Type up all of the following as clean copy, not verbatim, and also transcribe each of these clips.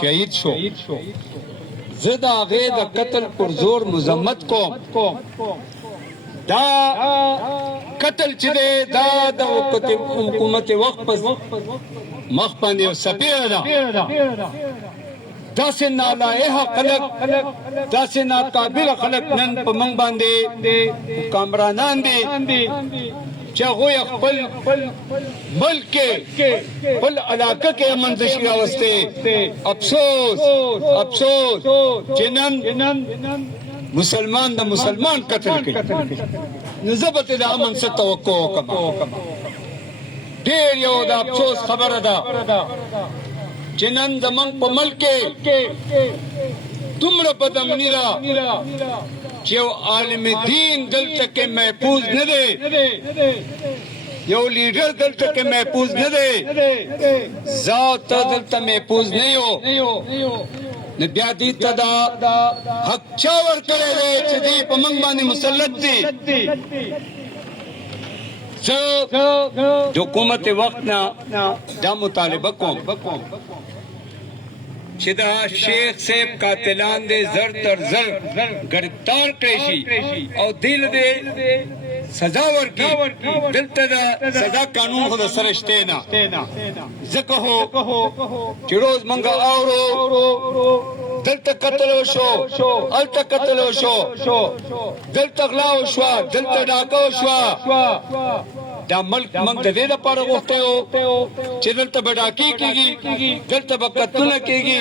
شهید شو زه د هغې د قتل پر زور مذمت کوم. دا قتل چې دی دا د حکومت وخت په مخ باندې یو څپېړه ده. داسې نالایقه خلک داسې ناقابله خلک نن په موږ باندې حکمرانان دي چې هغوی خپل ملک کې خپل علاقه کې امن نشي راوستی. افسوس چې نن مسلمان د مسلمان قتل کوي. نو زه به د امن څه توقع وکړم. ډېر یو د افسوس خبره ده چې نن زموږ په ملک کې دومره بدامني ده چې یو عالم دین دلته کې محفوظ نه دی، یو لیډر دلته کې محفوظ نه دی، ذات دلته محفوظ نه یو. نو بیا دې ته دا حق چا ورکړی دی چې دې په موږ باندې مسلط دي؟ زه د حکومت وخت نه دا مطالبه کوم چې دا شیخ صاحب قاتلان دې زر تر زر گرفتار کړی شي او دل دې سزا ورکړي. دلته دا سزا قانون خو د سره شته نه. ځکه هو چې روز منګه اورو دلته قتل وشو، هلته قتل وشو، دلته غلا وشوه، دلته ډاکه وشوه. دا ملک موږ د دې لپاره غوښتی و چې دلته به ډاکې کېږي، دلته به قتلونه کېږي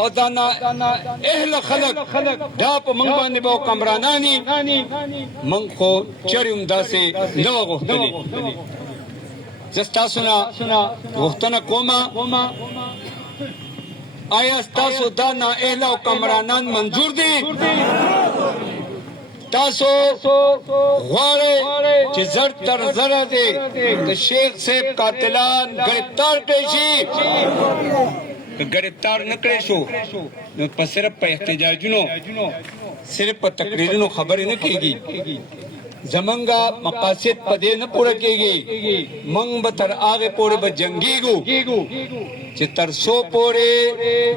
او دا نااهله خلک دا په موږ باندې به حکمراناني. موږ خو چرې هم داسې نه وه غوښتلې. زه ستاسو نه غوښتنه کومه آیا ستاسو دا نااهله حکمرانان منظور دي؟ تاسو غواړئ چې زر تر زره دې د شیخ صاحب قاتلان گرفتار کړی شي؟ که گرفتار نه کړی شو نو په صرف په احتجاجونو صرف په تقریرونو خبرې نه کېږي. زمونږه مقاصد په دې نه پوره کېږي. موږ به تر هغې پورې به جنګېږو چې تر څو پورې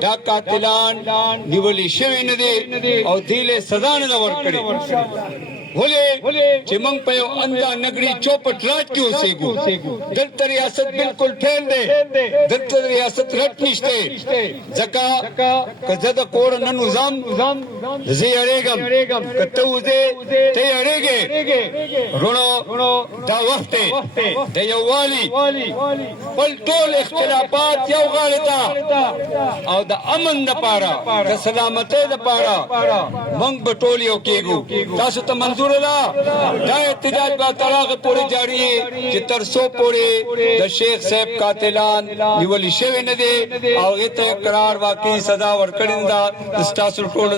دا قاتلان نیولې شوي نه دي او دې له سزا نه ده ورکړې. ولې چې موږ په یو اندا نګړي چوپټ راج کې اوسېږو. دلته ریاست بالکل فیل دی، دلته ریاست رټ نشته. ځکه که زه د کور نن وځم زه یېرېږم، که ته وځې ته یېرېږې. وروڼو دا وخت دی د یووالي، خپل ټول اختلافات یو غاړې ته او د امن دپاره د سلامتۍ دپاره موږ به ټول یو کېږو. تاسو ته منظور دا احتجاج به تر هغې پورې جاري چې تر څو پورې د شیخ صاحب قاتلان نیولي شوي نه دي او هغې ته قرار واقعي سزا ورکړې نه ده. ستاسو ټولو